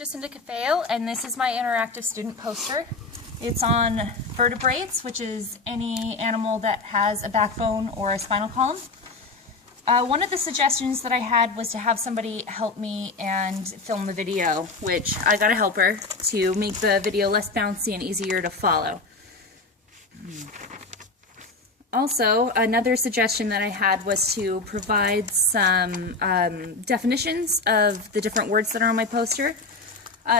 Jacinda Cafeo, and this is my interactive student poster. It's on vertebrates, which is any animal that has a backbone or a spinal column. One of the suggestions that I had was to have somebody help me and film the video, which I got a helper to make the video less bouncy and easier to follow. Also, another suggestion that I had was to provide some definitions of the different words that are on my poster.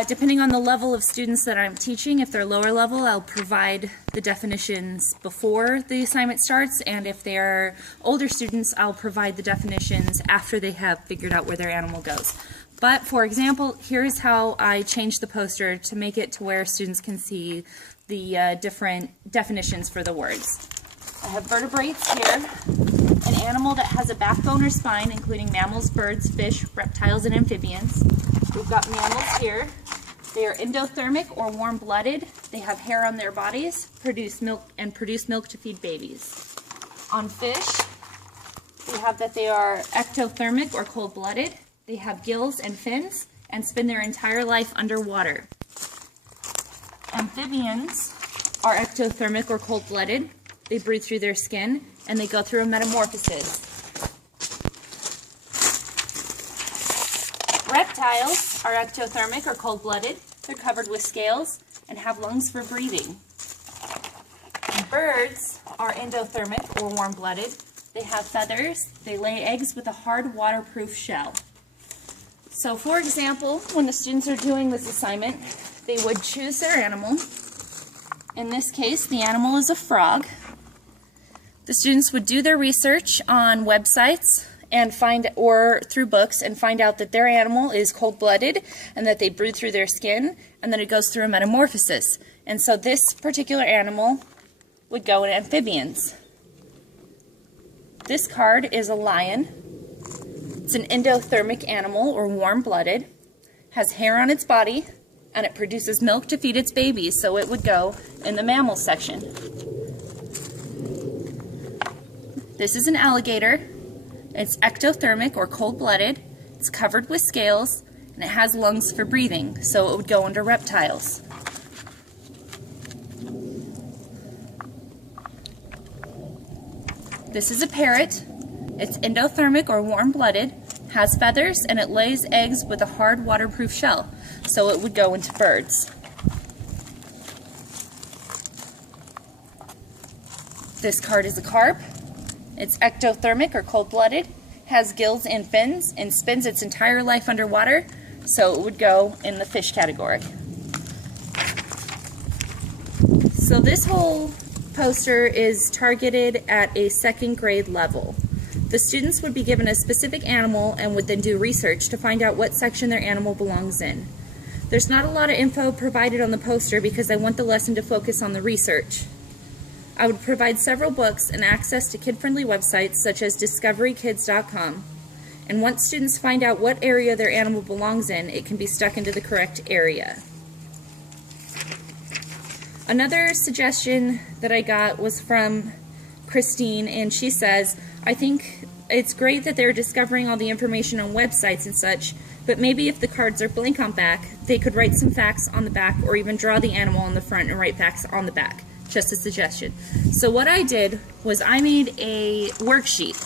Depending on the level of students that I'm teaching, if they're lower level, I'll provide the definitions before the assignment starts, and if they're older students, I'll provide the definitions after they have figured out where their animal goes. But for example, here's how I changed the poster to make it to where students can see the different definitions for the words. I have vertebrates here, an animal that has a backbone or spine, including mammals, birds, fish, reptiles, and amphibians. We've got mammals here. They are endothermic or warm-blooded. They have hair on their bodies, produce milk to feed babies. On fish, we have that they are ectothermic or cold-blooded. They have gills and fins and spend their entire life underwater. Amphibians are ectothermic or cold-blooded. They breathe through their skin, and they go through a metamorphosis. Reptiles are ectothermic or cold-blooded. They're covered with scales and have lungs for breathing. Birds are endothermic or warm-blooded. They have feathers. They lay eggs with a hard waterproof shell. So for example, when the students are doing this assignment, they would choose their animal. In this case, the animal is a frog. The students would do their research on websites and or through books and find out that their animal is cold-blooded and that they breathe through their skin and then it goes through a metamorphosis. And so this particular animal would go in amphibians. This card is a lion. It's an endothermic animal or warm-blooded, has hair on its body, and it produces milk to feed its babies, so it would go in the mammal section. This is an alligator. It's ectothermic or cold-blooded. It's covered with scales, and it has lungs for breathing, so it would go under reptiles. This is a parrot. It's endothermic or warm-blooded, has feathers, and it lays eggs with a hard waterproof shell, so it would go into birds. This card is a carp. It's ectothermic or cold-blooded, has gills and fins, and spends its entire life underwater, so it would go in the fish category. So this whole poster is targeted at a second grade level. The students would be given a specific animal and would then do research to find out what section their animal belongs in. There's not a lot of info provided on the poster because I want the lesson to focus on the research. I would provide several books and access to kid-friendly websites such as discoverykids.com. And once students find out what area their animal belongs in, it can be stuck into the correct area. Another suggestion that I got was from Christine, and she says, I think it's great that they're discovering all the information on websites and such, but maybe if the cards are blank on back, they could write some facts on the back or even draw the animal on the front and write facts on the back. Just a suggestion. So what I did was I made a worksheet.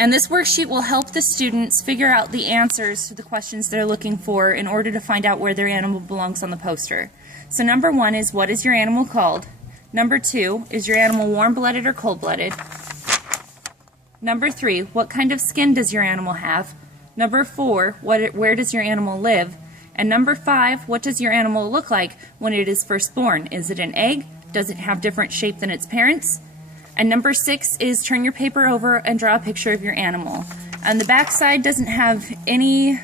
And this worksheet will help the students figure out the answers to the questions they're looking for in order to find out where their animal belongs on the poster. So number 1 is, what is your animal called? Number 2, is your animal warm-blooded or cold-blooded? Number 3, what kind of skin does your animal have? Number 4, where does your animal live? And number 5, what does your animal look like when it is first born? Is it an egg? Does it have different shape than its parents? And number 6 is, turn your paper over and draw a picture of your animal. And the back side doesn't have anything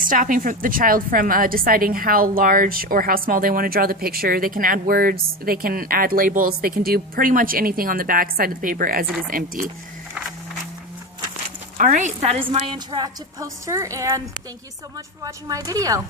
stopping the child from deciding how large or how small they want to draw the picture. They can add words, they can add labels, they can do pretty much anything on the back side of the paper as it is empty. Alright, that is my interactive poster, and thank you so much for watching my video.